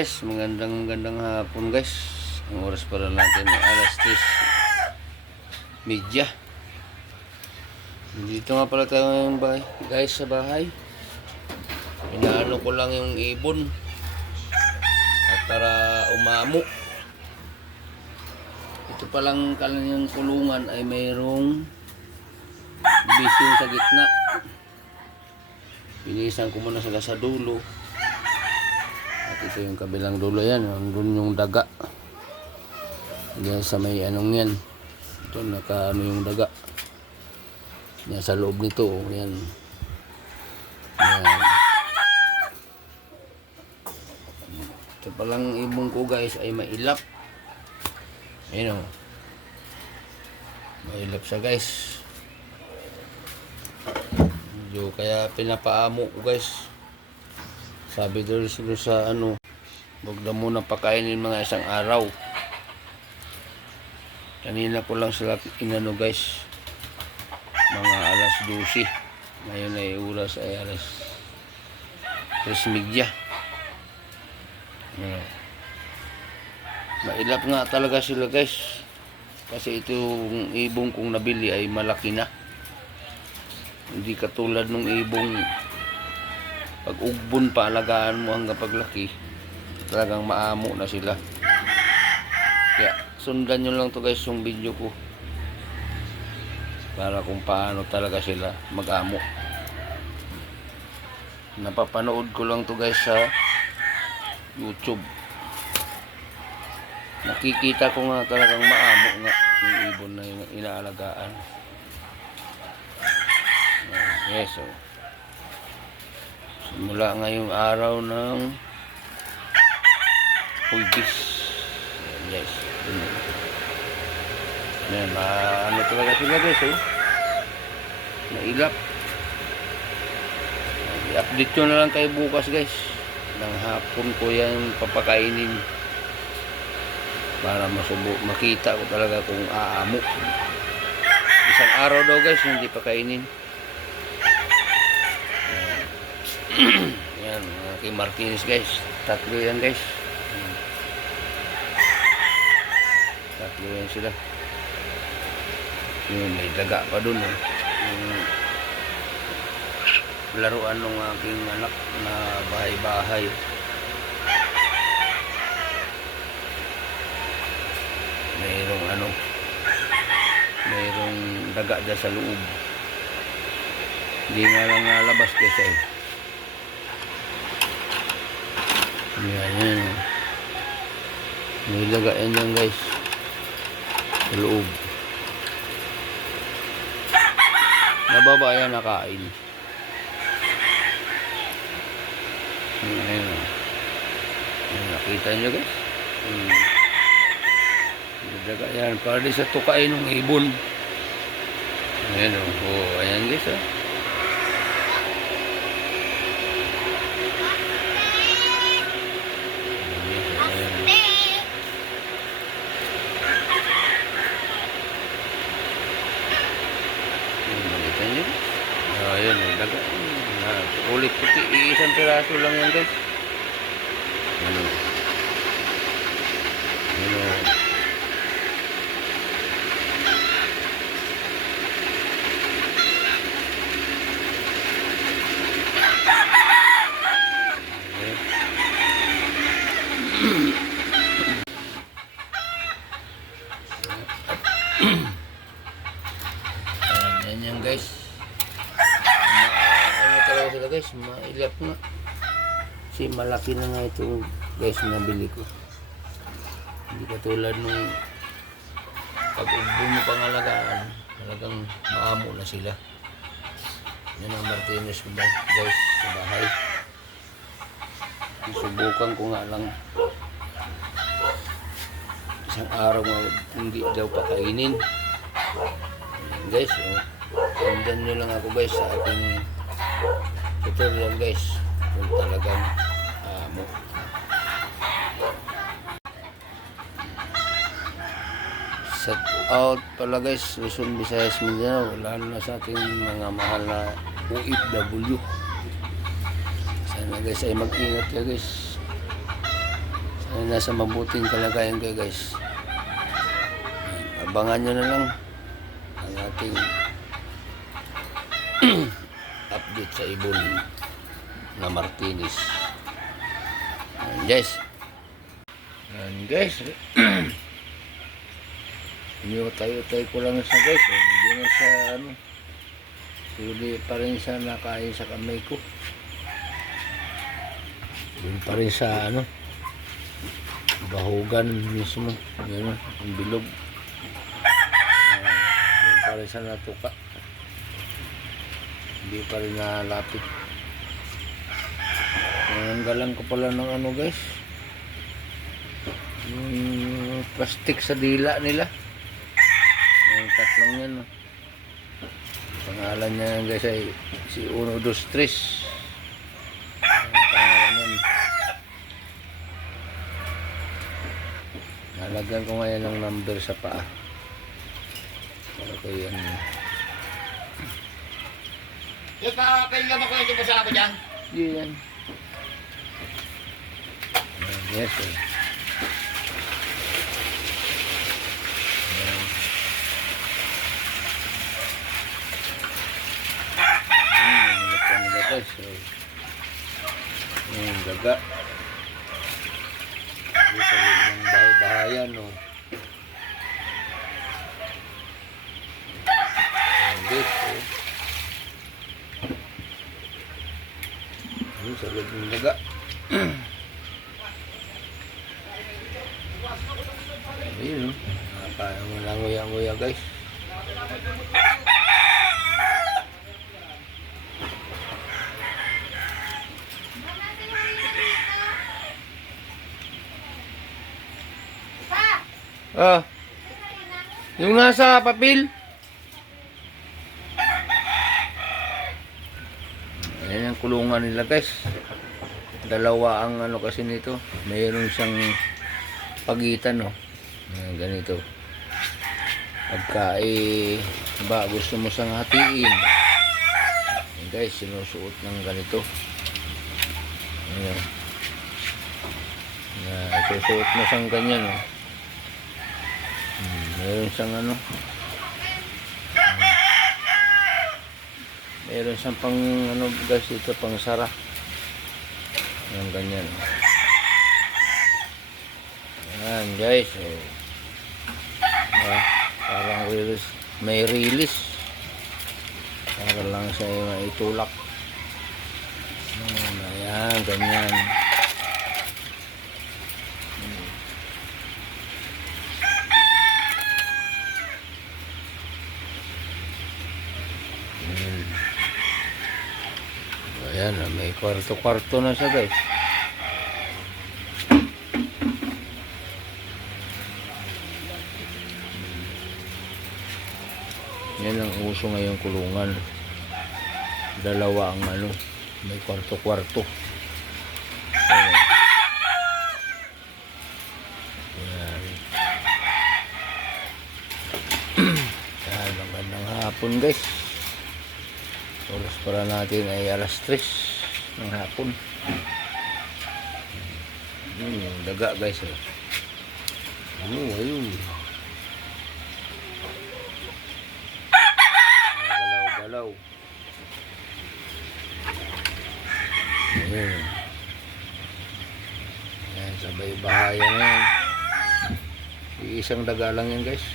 guys, magandang hapon guys. Ang oras para natin ay alas 10:30. Dito nga pala tayo ngayon guys sa bahay. Inaano ko lang yung ibon at para umamo. Ito palang kanyang kulungan ay mayroong bising sa gitna. Pinisan ko muna sila sa dulo. At ito yung kabilang dulo yan. Doon yung daga. Diyan sa may anong yan. Ito naka ano yung daga. Yan sa loob nito. Yan. Yan. Ito palang ibon ko guys ay mailap. Ayun o. Mailap siya guys. Medyo kaya pinapaamo ko guys. Sabi doon siguro sa ano, wag na muna pakainin mga isang araw. Kanina ko lang sila inano guys. Mga alas 12. Ngayon ay oras ay alas 3:30. Mailap nga talaga sila guys. Kasi itong ibong kong nabili ay malaki na. Hindi katulad ng ibong pag ugbon pa, alagaan mo hanggang paglaki, talagang maamo na sila. Kaya sundan nyo lang to guys yung video ko para kung paano talaga sila mag-amo. Napapanood ko lang to guys sa YouTube. Nakikita ko nga talagang maamo nga yung ibon na yung inaalagaan. Yes, so simula ngayong araw ng Huwebes. Yes. Yan, ano talaga sila guys, oh. Nailap. I-update ko na lang kayo bukas guys. Ng hapon ko yan papakainin. Para makita ko talaga kung aamo. Isang araw daw guys, hindi pakainin. Yan, kay Martinez guys. Tatlo yan guys. Tatlo yan sila. Yun, may daga pa dun. Laruan ng aking anak na bahay-bahay. Mayroong daga dyan sa loob. Hindi nga lang nalabas kasi. Yan. May daga yan dyan guys. Sa loob. Nababa yan nakain. Ayan. Nakita nyo guys. May daga yan. Para di sa tukain ng ibon. Ayan o. Oh, ayan guys o. Ayan, may daga. Ulit puti, isang piraso lang yan guys. Ano? Ayan yan guys. Ano talaga sila guys, mailap nga. Kasi malaki na nga ito guys na nabili ko. Hindi katulad nung pag-ubo mo pangalagaan, talagang maamo na sila. Yan ang Martinez ko guys sa bahay. Subukan ko nga lang isang araw hindi daw pakainin guys. Sundan nyo lang ako guys sa ating tutorial guys kung talagang amo. Set out pala guys Luzon, Visayas, Mindanao, lalo na sa ating mga mahal na OFW. Sana guys ay mag-ingat ka guys. nasa mabuting kalagayan kayo guys. Abangan nyo na lang ang ating update sa ibon na Martinez. Ayan guys. Ayan guys. Inutay-utay ko lang siya guys. Hindi na siya hindi pa rin siya nakain sa kamay ko. Doon pa rin sa bahugan mismo. Yan ang bilog. Doon pa rin siya natuka. Hindi pa rin nalapit. Nanggalan ko pala ng guys. Yung plastic sa dila nila. Yung tatlong yan. Pangalan niya guys ay si 1, 2, 3. Nalagyan ko ngayon ng number sa paa. Okay, yan. Yung papahinga mo ko yung basa ako dyan? Yan. Yes, eh. Guys, yung daga sa loob ng bahay-bahayan yung sa loob ng daga. Ayun kaya mo lang nguya-nguya guys. Yung nasa papel. Ayan ang kulungan nila guys. Dalawa ang kasi nito. Mayroon siyang pagitan Ayan, ganito. Pagka gusto mo siyang hatiin. Ayan, guys, sinusuot ng ganito. Ayan. Isusuot mo siyang ganyan meron siyang meron siyang pang guys ito pang sara yung ganyan ayan guys parang may release para lang siya maitulak ayan ganyan. Ayan, may kwarto-kwarto na siya guys. Yan ang uso ngayong kulungan. Dalawa ang may kwarto-kwarto. Ayan. Ayan. Ayan, magandang hapon guys. Oras para natin ay 3:00 ng hapon. Yung daga guys ayun. Galaw-galaw. Ayan. Ayan, sabay bahaya na yan. Isang daga lang yan guys.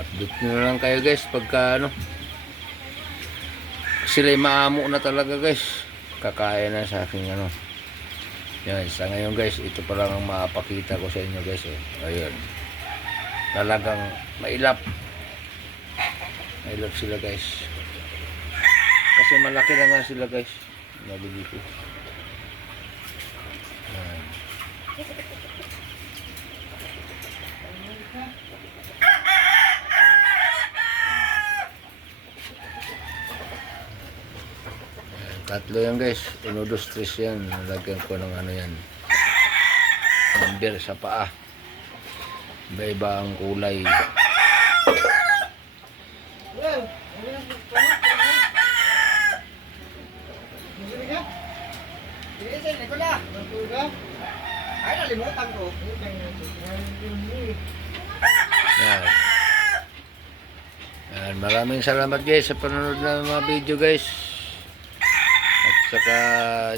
Update nyo lang kayo guys pagka sila'y maamo na talaga guys. Kakaya na sa aking yan, sa ngayon guys, ito pa lang ang mapakita ko sa inyo guys ayun, talagang mailap sila guys kasi malaki na nga sila guys. Nabili ko yan. Tatlo yan guys, 1, 2, 3 yan. Nalagyan ko ng yan number sa paa. Iba-iba ang kulay. nakalimutan ko. Yan. Yan. Maraming salamat guys sa panonood ng mga video guys. At saka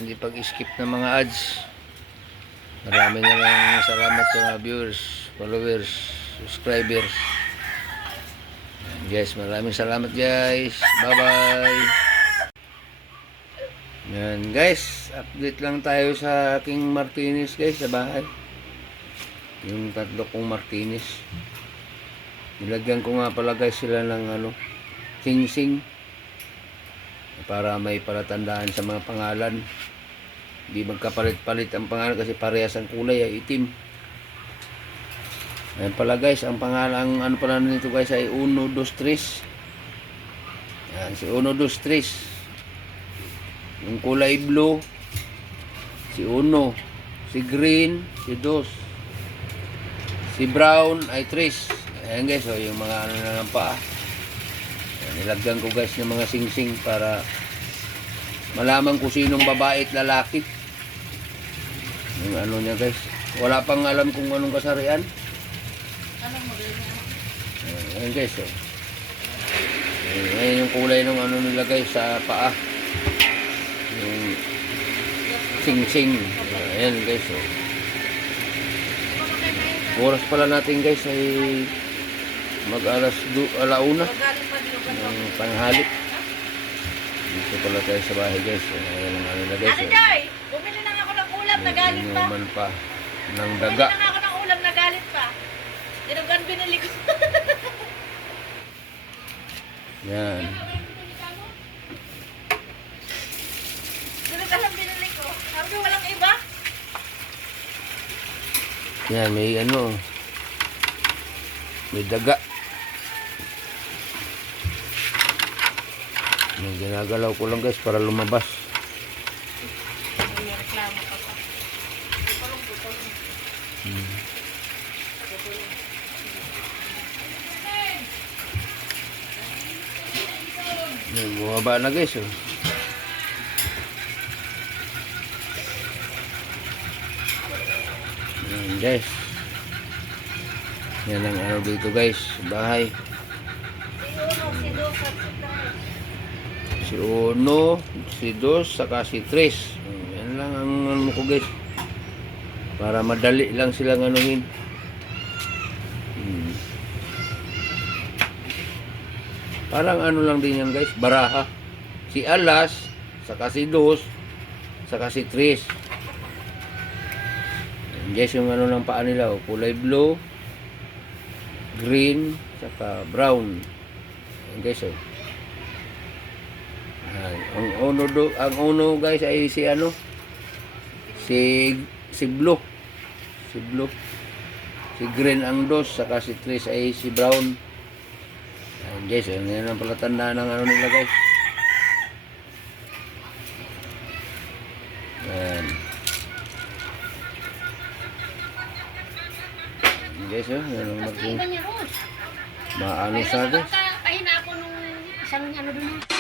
hindi pag-skip ng mga ads. Maraming salamat sa mga viewers, followers, subscribers. Yan guys, maraming salamat guys. Bye bye. Yan guys, update lang tayo sa aking Martinez guys sa bahay. Yung tatlo kong Martinez. Nilagyan ko nga pala guys sila ng sing-sing para may palatandaan sa mga pangalan. Hindi magkapalit-palit ang pangalan kasi parehas ang kulay ay itim. Ayan pala guys, ang pangalan, ang pala nito guys ay 1, 2, 3. Yan, si 1, 2, 3. Yung kulay blue, si 1. Si green, si 2. Si brown ay 3. Ayan guys, so yung mga na ng paa. Ayan, nilagyan ko guys ng mga sing-sing para malaman ko sinong babae at lalaki. Yung niya guys. Wala pang alam kung anong kasarian. Ayan guys, so. Ayan yung kulay ng nila guys sa paa. Yung sing-sing. Ayan guys, so. Oras pala natin guys ay alauna ng tanghali. Dito pala tayo sa bahay guys. Ayan ang nila guys. Ate Joy, bumili lang ako ng ulam na galit pa. Naman pa ng Bumili daga. lang ako ng ulam na galit pa. Dinugan binili ko. Yan. Dinugan lang binili ko. Sabi walang iba. Yan, may may daga. Yan, ginagalaw ko lang guys para lumabas. May reklamo ka pa. Yan, bumaba na guys. Oh. Yan guys. Yan ang dito guys, bahay. Si 1, si 2, saka si 3. Yan lang ang ko guys. Para madali lang silang anuhin. Parang lang din yan guys, baraha. Si Alas, saka si 2, saka si 3. Yan guys yung ng paa nila, kulay blue, green, saka brown. Yan guys oh. Ang uno guys ay si si blue. Si blue. Si green ang 2, saka si 3 ay si brown. Ayan guys, yan ang palatandaan ng nila guys. Ayan. Ayan guys, yan ang Iba niya, Ros. maano sa guys. Pahina ako nung isang doon.